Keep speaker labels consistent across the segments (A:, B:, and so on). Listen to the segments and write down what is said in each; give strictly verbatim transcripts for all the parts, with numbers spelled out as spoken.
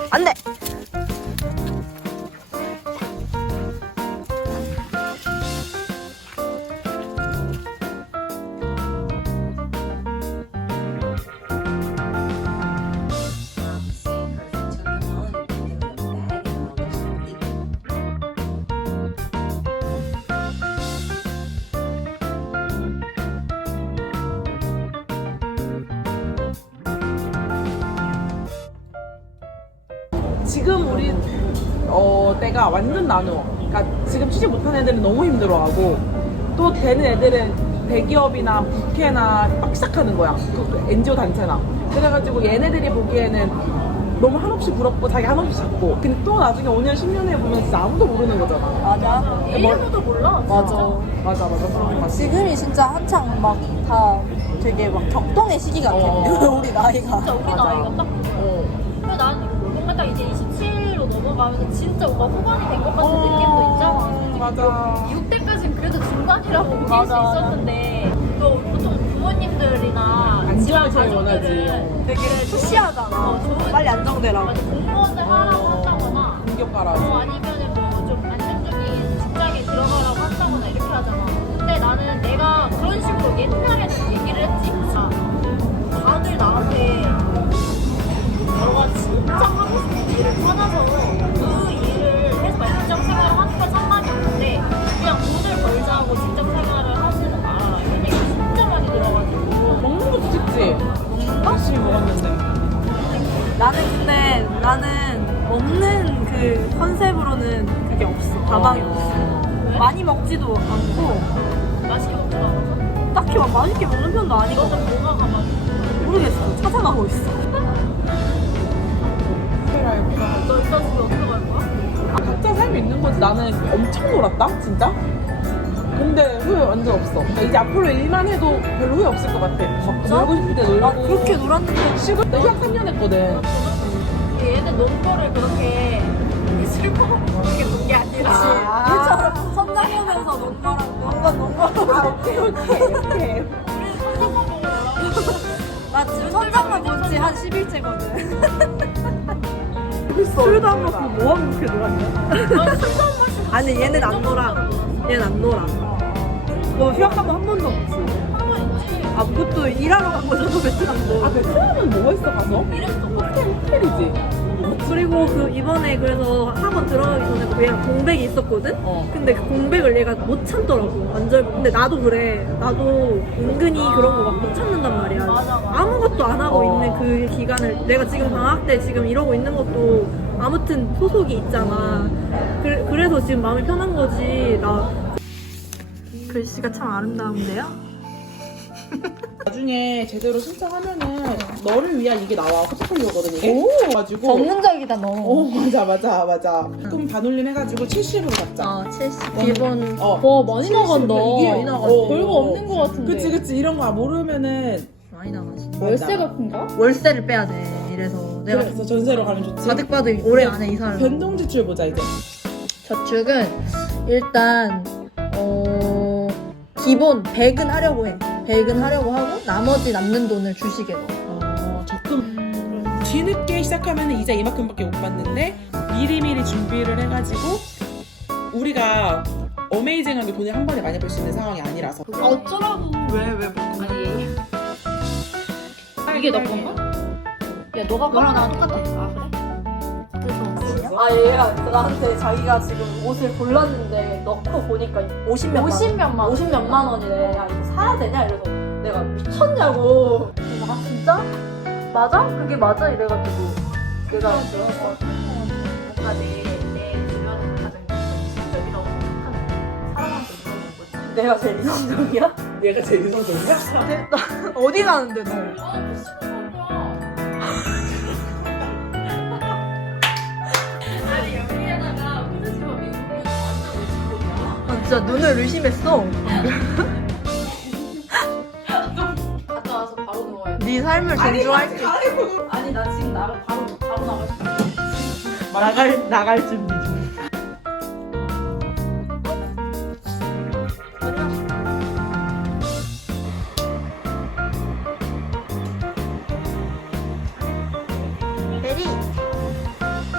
A: 안 돼!
B: 지금 우리 어 때가 완전 나누어. 그러니까 지금 취직 못한 애들은 너무 힘들어하고 또 되는 애들은 대기업이나 국회나 막 시작하는 거야. 그 엔지오 단체나. 그래가지고 얘네들이 보기에는 너무 한없이 부럽고 자기 한없이 작고. 근데 또 나중에 오 년, 십 년 후에 보면 진짜 아무도 모르는 거잖아.
A: 맞아.
B: 일 년도 몰라. 맞아. 맞아, 맞아. 그런 거 같아.
A: 지금이 진짜 한창 막 다 되게 막 격동의 시기 같아.
B: 어.
A: 우리 나이가.
C: 진짜 우리
B: 맞아.
C: 나이가 딱
B: 어.
C: 근데 난 뭔가 딱 이제 이십칠로 넘어가면서 진짜 뭔가 후반이 된 것 같은
B: 어,
C: 느낌도 있잖아.
B: 맞아.
C: 육 대까지는 그래도 중반이라고 보길 수
A: 맞아.
C: 있었는데 또 보통 부모님들이나
B: 안정을
C: 지방
B: 제일 원하지.
C: 가족들은
A: 되게 푸시하잖아.
C: 어, 좋은
A: 빨리 안정되라고.
C: 맞아, 공무원을 하라고 한다거나
B: 공격 가라지.
C: 어, 아니면은 뭐 좀 안정적인 직장에 들어가라고 한다거나 이렇게 하잖아. 근데 나는 내가 그런 식으로 옛날에는 얘기를 했지. 자, 다들 나한테 너가 진짜 하고 싶은 일을 찾아서 그 일을 해서 막 직장 생활을 하는 건 상관이 없는데 그냥 돈을 벌자고 직장 생활을 하지는 말아라. 이런 얘기 진짜 많이 들어가지고
B: 먹는 것도 쉽지. 열심히 먹었는데.
A: 나는 근데 나는 먹는 그 컨셉으로는 그게 없어. 가방이 없어.
C: 왜?
A: 많이 먹지도 않고
C: 맛있게 먹지 않아서?
A: 딱히 막 맛있게 먹는 편도 아니고
C: 너는 뭐가 가만
A: 모르겠어. 찾아가고 있어.
C: 너 이따 집에 어떻게 갈 거야?
B: 각자 삶이 있는 거지. 나는 엄청 놀았다, 진짜. 근데 후회 완전 없어. 그러니까 이제 앞으로 일만 해도 별로 후회 없을 것 같아. 막 놀고 싶을 때 놀고.
A: 나 그렇게 놀았는데
B: 쉬고 나 휴학 삼 년 했거든.
C: 얘는 논 거를 그렇게 슬퍼하게 논 게 아니라
A: 아, 선장 보면서 논 거랑 논 건 논 거라고.
B: 아, 오케이, 오케이, 오케이.
A: 나 지금 선장만 본 지 한 십 일째거든.
B: 그랬어.
A: 술도 안 먹고 뭐하고 그렇게 놀았냐? 아니 얘는 안 놀아. 얘는 안 놀아. 뭐 휴학한 거 한 번도 없지.
C: 한번 있지.
A: 아 그것도 일하러 간 거잖아 베트남도.
B: 아, 베트남은 뭐 했어, 가서?
C: 이랬어.
B: 호텔, 호텔이지.
A: 그리고 그 이번에 그래서 학원 들어가기 전에 그 얘랑 공백이 있었거든?
B: 어.
A: 근데 그 공백을 얘가 못 참더라고 완전. 근데 나도 그래. 나도 은근히 그런 거 막 못 참는단 말이야.
C: 맞아, 맞아.
A: 아무것도 안 하고
B: 어.
A: 있는 그 기간을 내가 지금 방학 때 지금 이러고 있는 것도 아무튼 소속이 있잖아. 그, 그래서 지금 마음이 편한 거지. 나 글씨가 참 아름다운데요?
B: 나중에 제대로 신청하면은 너를 위한 이게 나와. 포트폴리오거든, 이게.
A: 오!
B: 가지고.
A: 전문적이다 너.
B: 어, 맞아, 맞아, 맞아. 조금 반올림 해가지고 칠십으로 잡자.
A: 어, 칠십 기본.
B: 어.
D: 와 많이 나간다.
B: 이게
A: 많이 나간다.
B: 어,
D: 별거
B: 어.
D: 없는 것 같은데.
B: 그치, 그치. 이런 거 모르면은.
A: 많이 나가지.
D: 월세 같은가?
A: 월세를 빼야 돼. 이래서 내가
B: 그래서 전세로 가면 좋지.
A: 가득가득 올해 안에 이사를.
B: 변동 지출 보자, 이제.
A: 저축은 일단 어 기본 백은 하려고 해. 백은 하려고 하고 나머지 남는 돈을 주식에 넣어.
B: 어, 적금. 뒤늦게 시작하면 이자 이만큼밖에 못 받는데 미리미리 준비를 해가지고 우리가 어메이징하게 돈을 한 번에 많이 벌 수 있는 상황이 아니라서.
C: 어쩌라고.
A: 왜 왜 뭐?
C: 아니 이게 너 건가? 야 너가
A: 너랑 나랑
C: 똑같아. 아 그래?
A: 아 얘가 나한테 자기가 지금 옷을 골랐는데 넣고 보니까 오십 몇만
C: 오십 몇만 원.
A: 오십 몇만 원이래. 야 이거 사야 되냐? 이래서 내가 미쳤냐고. 그래서 아 진짜? 맞아? 그게 맞아? 이래가지고 내가
C: 뭔가 내, 내 주변에 가장 이성적이라고 생각하는 사람한테 물어본 거지.
A: 내가 제일 이성적이야?
B: 얘가 제일 이성적이야?
A: 어디 가는데 너?
C: 아, 뭐 싫은 거야. 아니, 여기에다가 콘텐츠가 미국으로 완전 의심이야.
A: 아, 진짜 눈을 의심했어.
C: 갔다 와서 바로 누워야 돼.
A: 네 삶을 존중할게.
C: 아니, 나 지금 나가, 바로, 바로 나갈 수 있어.
A: 나갈 나갈 준비 중. 대리.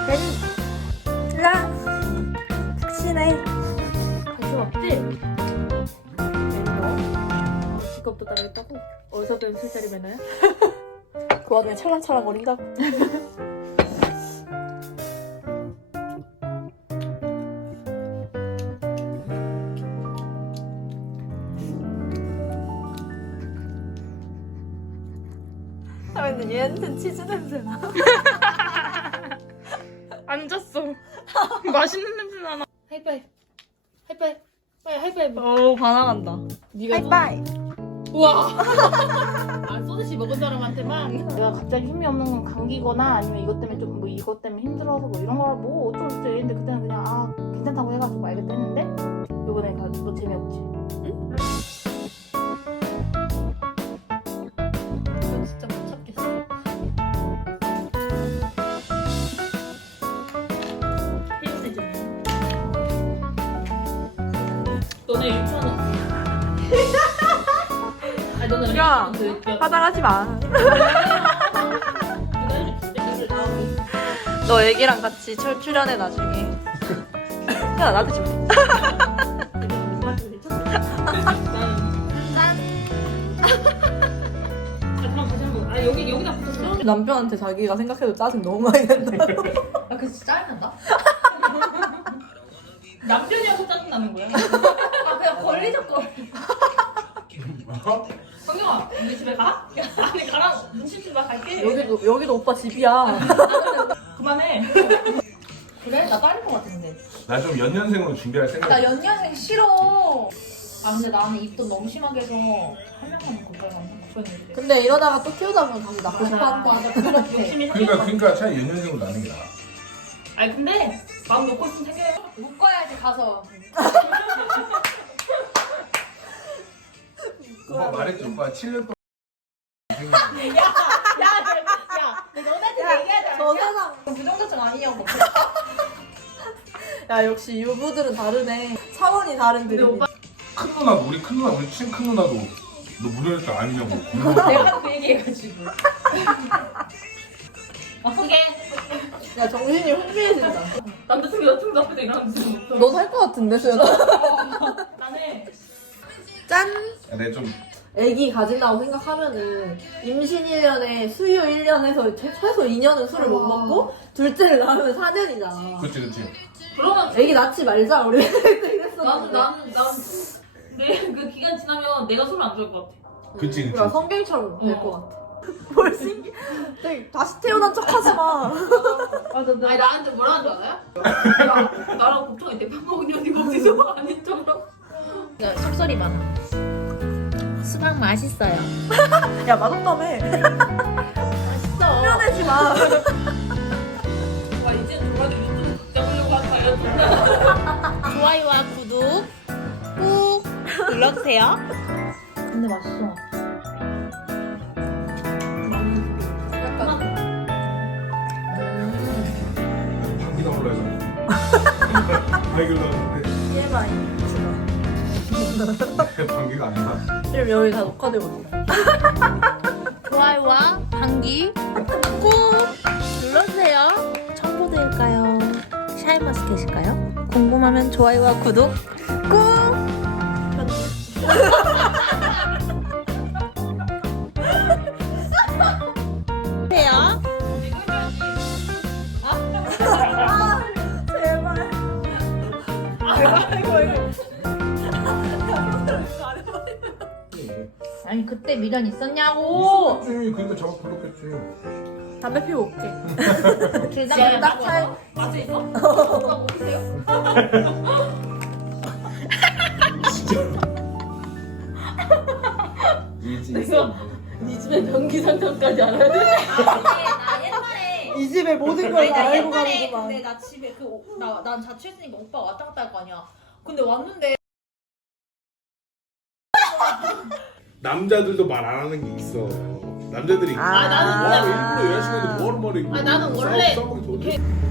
D: 그것도 따라했다고? 어디서 배운 술자리 매너야?
A: 그 와중에 찰랑찰랑 거린다고. 아 근데 얘한텐 치즈 냄새나.
D: 안 잤어. 맛있는 냄새 나나. 하이파이브. 하이파이브. 빨리 하이파이브.
A: 오 반항한다.
D: 네가
A: 하이파이.
D: 우와. 아 소드씨 먹은 사람한테만. 내가 갑자기 힘이 없는 건 감기거나 아니면 이것 때문에 좀 뭐 이것 때문에 힘들어서 뭐 이런 걸 뭐 어쩔 수 없어 이랬는데 그때는 그냥 아 괜찮다고 해가지고 알겠다 했는데 이번에 가, 너 재미없지?
A: 응? 이거 진짜 못 참겠어.
D: 너네 유치원 아니 너는
A: 야, 화장하지 마. 너 애기랑 같이 철 출연해 나중에. 야 나도 좀.
D: 아 여기 여기다 붙였어?
A: 남편한테 자기가 생각해도 짜증 너무 많이 낸다고.
C: 아 그래서 진짜 짜증난다?
D: 남편이라고 짜증 나는 거야?
C: 아 그냥 걸리적 걸
D: 성경아 우리 집에 가? 아니 가라 눈치 주마 갈게.
A: 여기도 여기도 오빠 집이야.
D: 그만해.
C: 그래? 나 딸릴 것 같은데
E: 나 좀 연년생으로 준비할 생각.
C: 나 연년생 싫어 아 근데 나는 입도 너무 심하게 해서 한 명만 걱정하는 걱정인데
A: 근데 이러다가 또 키우다 보면 다시 낳고 싶어 한다.
C: 맞아 그렇게
D: 욕심이
E: 그러니까
D: 생겼어.
E: 그러니까 차라리 연년생으로 나는 게 나아.
D: 아니 근데 마음 놓고 있으면 생겨요.
C: 묶어야지 가서
E: 오빠 말했지 오빠 칠 년 동안.
C: 야 너네한테 얘기하지 않았냐?
A: 저 세상.
C: 부정자증 아니냐고
A: 야 역시 유부들은 다르네. 차원이 다른
D: 근데
A: 드립.
D: 오빠
E: 큰 누나도 우리 큰 누나 우리 친 큰 누나도 너 무료일당 아니냐고.
C: 내가 그 얘기해가지고 아프게
A: 야 정신이 혼미해진다.
D: 남자친구 여자친구 앞에 서 이러면 무슨 못해.
A: 너 살 것 같은데 수연아.
D: 나는
A: 짠.
E: 내가 좀
A: 애기 가진다고 생각하면은 임신 일 년에 수유 일 년 해서 최- 최소 이 년은 술을 못 먹고 둘째를 낳으면 사 년이잖아.
E: 그렇지 그렇지.
D: 그러면
A: 애기 낳지 말자 우리 그랬었는데.
D: 나는 나는 난내그 기간 지나면 내가 손을 안 줄 것 같아.
E: 그치 그치.
A: 야 성경처럼 될 것
D: 어.
A: 같아. 뭘 신기? 되게 다시 태어난 척하지 마.
D: 아니 나한테 뭐라 하는 줄 알아요? 나, 나랑 곱창이 내밥 먹은 년이 먹지도 아닌 척으로.
C: 속설이 많아 수박 맛있어요
A: 야 맛없다며.
C: 맛있어
A: 표현하지 마.
D: 와 이제 좋아하는 유튜브 잡으려고 하는 거야.
C: 좋아요와 구독 꾹 눌러주세요 근데 맛있어
E: 방귀 나올라 해서. 방귀 나오는데
A: 티엠아이.
E: 방귀가 안 나.
A: 지금 여기 다 녹화되고 있어.
C: 좋아요와 방귀 꾹 눌러주세요 청포도일까요? 샤인머스켓일까요? 궁금하면 좋아요와 구독 꾹 해요
A: 제발.
C: 아니 그때 미련 있었냐고
E: 있었지. 그러니까 저거 불렀겠지.
A: 담배 피우고 올게.
C: 길장
A: 딱 찰.
D: 맛이 있어? 오빠 먹으세요?
E: 이지.
D: 내가 네 집에 변기 상태까지 알아야 돼?
C: 나 옛날에
A: 이 집의 모든 걸 다
C: 내가
A: 알고
C: 옛날에
A: 가는구만.
C: 근데 나 집에 그나난 자취했으니까 오빠가 왔다 갔다 할 거 아니야 근데 왔는데
E: 남자들도 말 안 하는 게 있어. 남자들이
A: 아,
D: 나는
E: 뭐하러
D: 그냥-
E: 일부러 여자친구한테 뭐하러 말해.
D: 아, 나는 원래
E: 싸우기 좋은데.
D: 이렇게